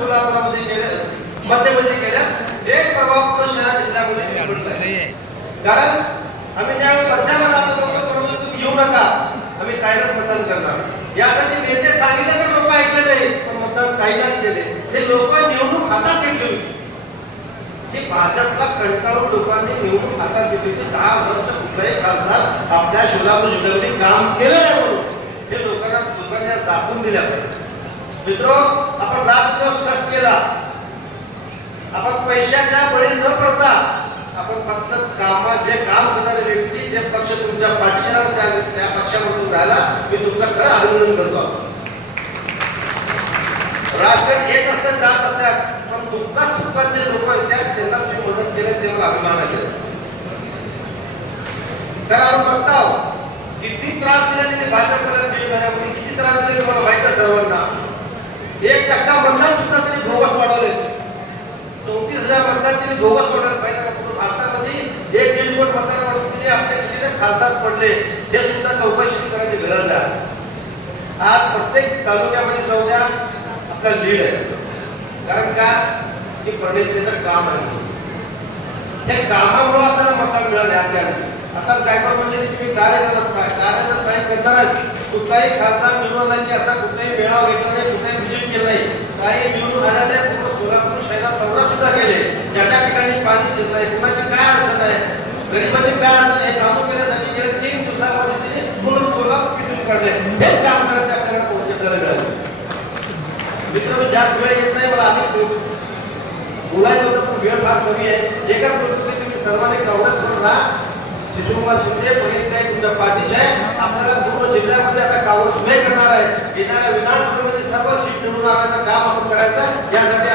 सोलापुरामध्ये केल्या मध्यमध्ये केल्या हे प्रभाव शहरा जिल्ह्यामध्ये पडलं आहे. कारण आम्ही ज्यावेळी प्रचाराला जातो तेव्हा तो म्हणतो, तुम्ही येऊ नका. आम्ही कायद्यात मतदान करणार. यासाठी नेते सांगितले तर लोक ऐकले नाही पण मतदान कायद्यात केले. हे लोक निवडणूक हातात घेतली होती. भाजपला कंटाळून लोकांनी निवडणूक हातात घेतली होती. दहा वर्ष कुठलाही खासदार आपल्या सोलापूर जिल्ह्यामध्ये काम केलं नाही हे लोकांना लोकांनी दाखवून दिल्या पाहिजे. मित्र आपण रात दिवस कष्ट केला. आपण पैशाच्या बळी न पडता आपण फक्त कामा जे काम करणारे व्यक्ती जे पक्ष तुमच्या पाठीशी त्या त्या पक्षामधून राहिला मी तुमचं खरं अभिनंदन करतो. राष्ट्र एक असतात जात असतात पण दुःखात सुखात जे लोक आहेत त्यांना तुम्ही मदत केली तेव्हा अभिमान केला. कारण आपण बघता आहोत किती त्रास दिला भाजपला किती त्रास दिले मला माहीत आहे सर्वांना एक टक्का मतदान सुद्धा त्यांनी बोगस वाढवले चौतीस हजार मतदान त्यांनी बोगस पडायला पाहिजे भारतामध्ये एक दीड कोट मतदान वाढवून आपल्या किती खासदार पडले हे सुद्धा चौकशी करायची गरज आहे आज प्रत्येक तालुक्यामध्ये जाऊ द्या आपला लीड आहे. कारण का? की प्रणितीचं काम आहे. हे कामामुळे आपल्याला मतदान मिळाले आपल्याला आता गायकवाड म्हणजे तुम्ही कार्यरत आहात. कार्यरत काय करतानाच कुठलाही खासदार निवडून नाही की असा कुठलाही मेळावा घेतला नाही कुठलाही व्हिजिट केला नाही. काही निवडून आलेले पूर्ण सोलापूर शहरात दौरा सुद्धा केले ज्याच्या शिरत आहे कुणाची काय अडचण आहे? गरीबाची काय अडचण आहे? चालू करण्यासाठी गेल्या तीन दिवसामध्ये तिने पूर्ण सोलापूर पिटून काढले. हेच काम करायचं आपल्याला प्रोजेक्टाला मिळालं? मित्रांनो, जास्त वेळ येत नाही, मला आधी बोलायचं होतं, पण वेळ फार कमी आहे. एका गोष्टी तुम्ही सर्वांनी काँग्रेस राहा. शिशुकुमार शिंदे पहिले काय तुमच्या पाठीशी आपल्याला पूर्ण जिल्ह्यामध्ये आता काँग्रेस उभे करणार आहे. येणाऱ्या विधानसभेमध्ये सर्व सीट निवडून काम आपण करायचं यासाठी